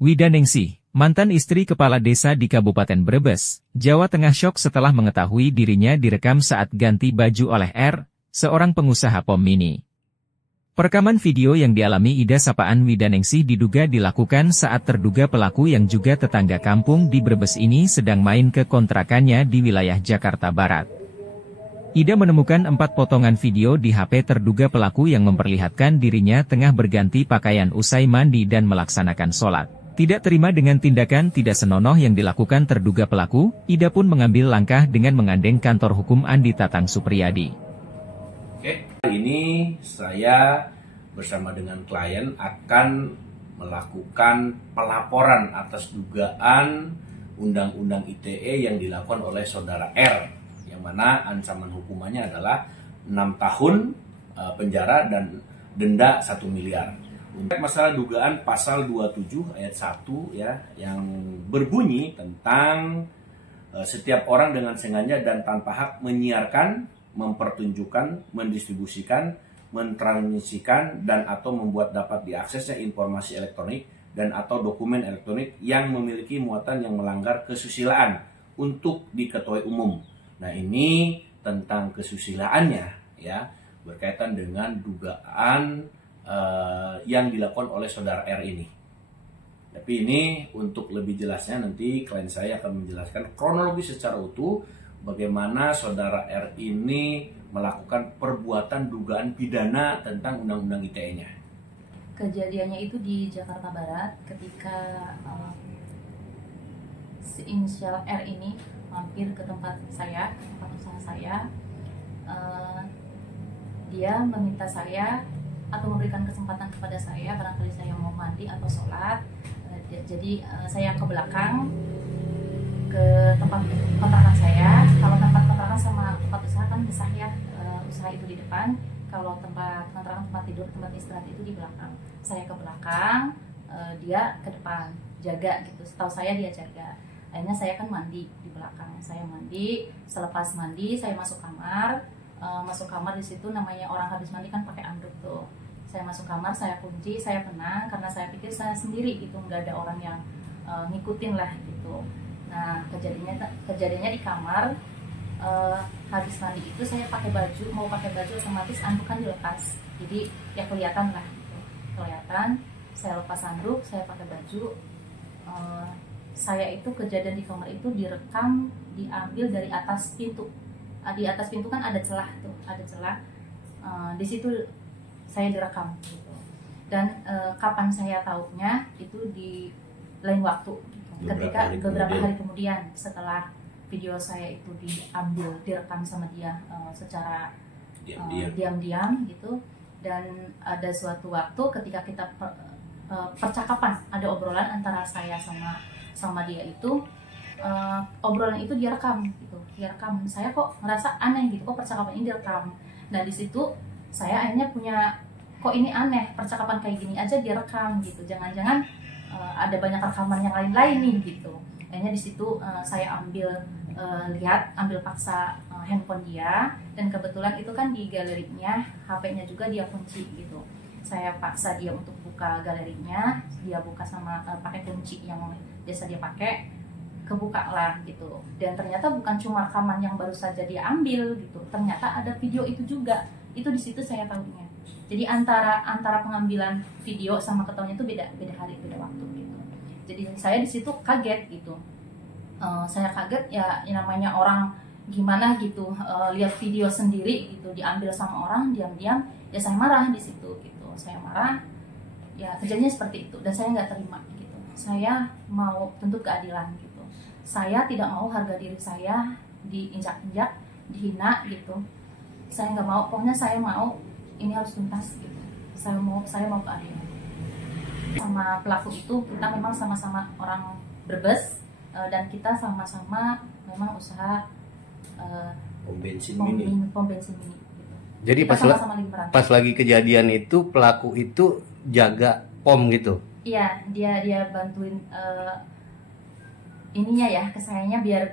Wida Ningsih, mantan istri kepala desa di Kabupaten Brebes, Jawa Tengah syok setelah mengetahui dirinya direkam saat ganti baju oleh R, seorang pengusaha pom mini. Perekaman video yang dialami Ida sapaan Wida Ningsih diduga dilakukan saat terduga pelaku yang juga tetangga kampung di Brebes ini sedang main ke kontrakannya di wilayah Jakarta Barat. Ida menemukan 4 potongan video di HP terduga pelaku yang memperlihatkan dirinya tengah berganti pakaian usai mandi dan melaksanakan sholat. Tidak terima dengan tindakan tidak senonoh yang dilakukan terduga pelaku, Ida pun mengambil langkah dengan menggandeng kantor hukum Andi Tatang Supriyadi. Oke, hari ini saya bersama dengan klien akan melakukan pelaporan atas dugaan Undang-Undang ITE yang dilakukan oleh saudara R, yang mana ancaman hukumannya adalah 6 tahun penjara dan denda 1 miliar. Untuk masalah dugaan pasal 27 ayat 1 ya, yang berbunyi tentang setiap orang dengan sengaja dan tanpa hak menyiarkan, mempertunjukkan, mendistribusikan, mentransmisikan dan atau membuat dapat diaksesnya informasi elektronik dan atau dokumen elektronik yang memiliki muatan yang melanggar kesusilaan untuk diketahui umum. Nah, ini tentang kesusilaannya ya, berkaitan dengan dugaan yang dilakukan oleh saudara R ini. Tapi ini untuk lebih jelasnya nanti klien saya akan menjelaskan kronologi secara utuh bagaimana saudara R ini melakukan perbuatan dugaan pidana tentang Undang-Undang ITE-nya. Kejadiannya itu di Jakarta Barat ketika si inisial R ini mampir ke tempat saya, tempat usaha saya. Dia meminta saya atau memberikan kesempatan kepada saya barangkali saya mau mandi atau sholat. Jadi saya ke belakang ke tempat kontrakan saya. Kalau tempat kontrakan sama tempat usaha kan pisah ya, usaha itu di depan. Kalau tempat kontrakan, tempat tidur, tempat istirahat itu di belakang. Saya ke belakang, dia ke depan jaga gitu. Setahu saya dia jaga. Akhirnya saya kan mandi di belakang. Saya mandi, selepas mandi saya masuk kamar. Masuk kamar di situ namanya orang habis mandi kan pakai anduk tuh. Saya masuk kamar, saya kunci, saya tenang karena saya pikir saya sendiri gitu, nggak ada orang yang ngikutin lah gitu. Nah, kejadiannya di kamar, habis mandi itu saya pakai baju, mau pakai baju otomatis anduk kan dilepas, jadi ya kelihatan lah gitu. Kelihatan, saya lepas anduk, saya pakai baju. Saya itu kejadian di kamar itu direkam, diambil dari atas pintu. Di atas pintu kan ada celah tuh, ada celah. Di situ saya direkam gitu. Dan kapan saya tahunya itu di lain waktu gitu. Ketika beberapa hari kemudian setelah video saya itu diambil, direkam sama dia secara diam-diam gitu. Dan ada suatu waktu ketika kita percakapan, ada obrolan antara saya sama dia itu, obrolan itu direkam gitu. Direkam. Saya kok ngerasa aneh gitu, kok percakapan ini direkam. Nah, di situ saya akhirnya punya, kok ini aneh, percakapan kayak gini aja direkam gitu. Jangan-jangan ada banyak rekaman yang lain-lain nih gitu. Akhirnya di situ saya ambil paksa handphone dia, dan kebetulan itu kan di galerinya, HP-nya juga dia kunci gitu. Saya paksa dia untuk buka galerinya, dia buka sama pakai kunci yang biasa dia pakai, kebuka lah gitu. Dan ternyata bukan cuma rekaman yang baru saja dia ambil gitu, ternyata ada video itu juga. Itu di situ saya tahunya. Jadi antara pengambilan video sama ketahuannya itu beda hari, beda waktu gitu. Jadi saya di situ kaget gitu. Saya kaget ya, namanya orang gimana gitu, lihat video sendiri gitu diambil sama orang diam-diam, ya saya marah di situ gitu. Saya marah, ya kejadiannya seperti itu dan saya nggak terima gitu. Saya mau tuntut keadilan gitu. Saya tidak mau harga diri saya diinjak-injak, dihina gitu. Saya nggak mau, pokoknya saya mau ini harus tuntas gitu. Saya mau keadilan. Sama pelaku itu kita memang sama-sama orang Brebes, dan kita sama-sama memang usaha pom bensin mini. Gitu. Jadi pas lagi kejadian itu pelaku itu jaga pom gitu. Iya, dia bantuin ininya ya, ke sayanya biar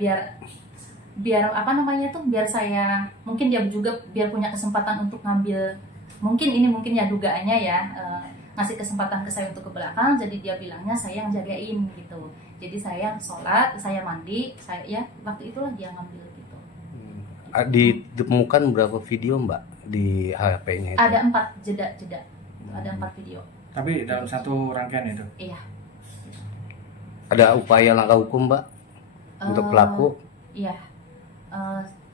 apa namanya tuh, biar saya, mungkin dia juga biar punya kesempatan untuk ngambil, mungkin ya dugaannya ya, ngasih kesempatan ke saya untuk ke belakang, jadi dia bilangnya saya yang jagain gitu. Jadi saya sholat, saya mandi, saya ya waktu itulah dia ngambil gitu. Ditemukan berapa video Mbak di HP-nya itu? Ada 4 jeda, ada 4 video. Tapi dalam satu rangkaian itu? Iya. Ada upaya langkah hukum Mbak untuk pelaku? Iya.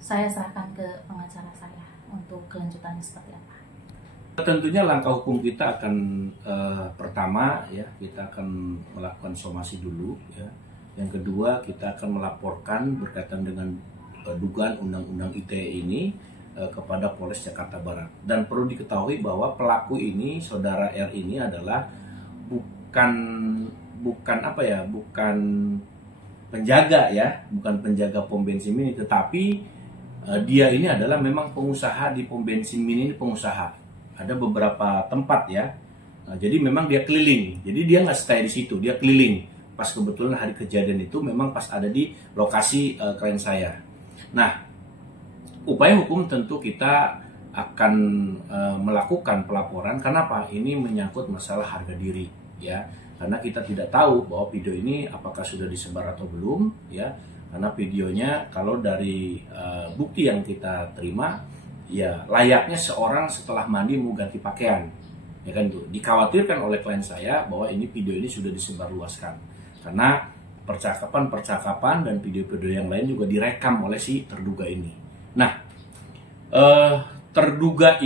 Saya serahkan ke pengacara saya untuk kelanjutannya seperti apa. Tentunya langkah hukum kita akan pertama ya, kita akan melakukan somasi dulu ya. Yang kedua, kita akan melaporkan berkaitan dengan dugaan undang-undang ITE ini kepada Polres Jakarta Barat. Dan perlu diketahui bahwa pelaku ini, saudara R ini adalah bukan penjaga ya, bukan penjaga pom bensin mini, tetapi dia ini adalah memang pengusaha di pom bensin mini, ini pengusaha. Ada beberapa tempat ya. Jadi memang dia keliling. Jadi dia nggak stay di situ, dia keliling. Pas kebetulan hari kejadian itu memang pas ada di lokasi klien saya. Nah, upaya hukum tentu kita akan melakukan pelaporan. Kenapa? Ini menyangkut masalah harga diri ya. Karena kita tidak tahu bahwa video ini apakah sudah disebar atau belum ya. Karena videonya kalau dari bukti yang kita terima ya layaknya seorang setelah mandi mau ganti pakaian, ya kan itu. Dikhawatirkan oleh klien saya bahwa ini video ini sudah disebarluaskan karena percakapan dan video-video yang lain juga direkam oleh si terduga ini. Nah, terduga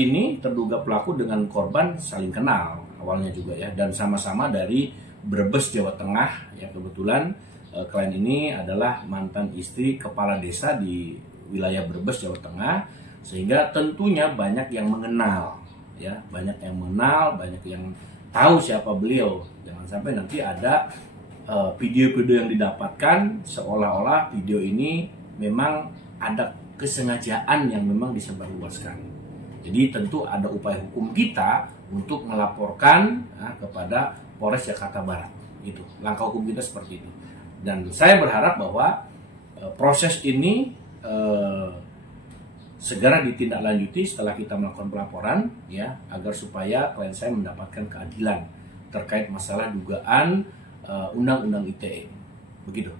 pelaku dengan korban saling kenal awalnya juga ya, dan sama-sama dari Brebes, Jawa Tengah ya. Kebetulan klien ini adalah mantan istri kepala desa di wilayah Brebes, Jawa Tengah, sehingga tentunya banyak yang mengenal ya, banyak yang tahu siapa beliau. Jangan sampai nanti ada video-video yang didapatkan seolah-olah video ini memang ada kesengajaan yang memang disebarluaskan. Jadi tentu ada upaya hukum kita untuk melaporkan kepada Polres Jakarta Barat. Itu langkah hukum kita seperti itu. Dan saya berharap bahwa proses ini segera ditindaklanjuti setelah kita melakukan pelaporan ya, agar supaya klien saya mendapatkan keadilan terkait masalah dugaan undang-undang ITE. Begitu.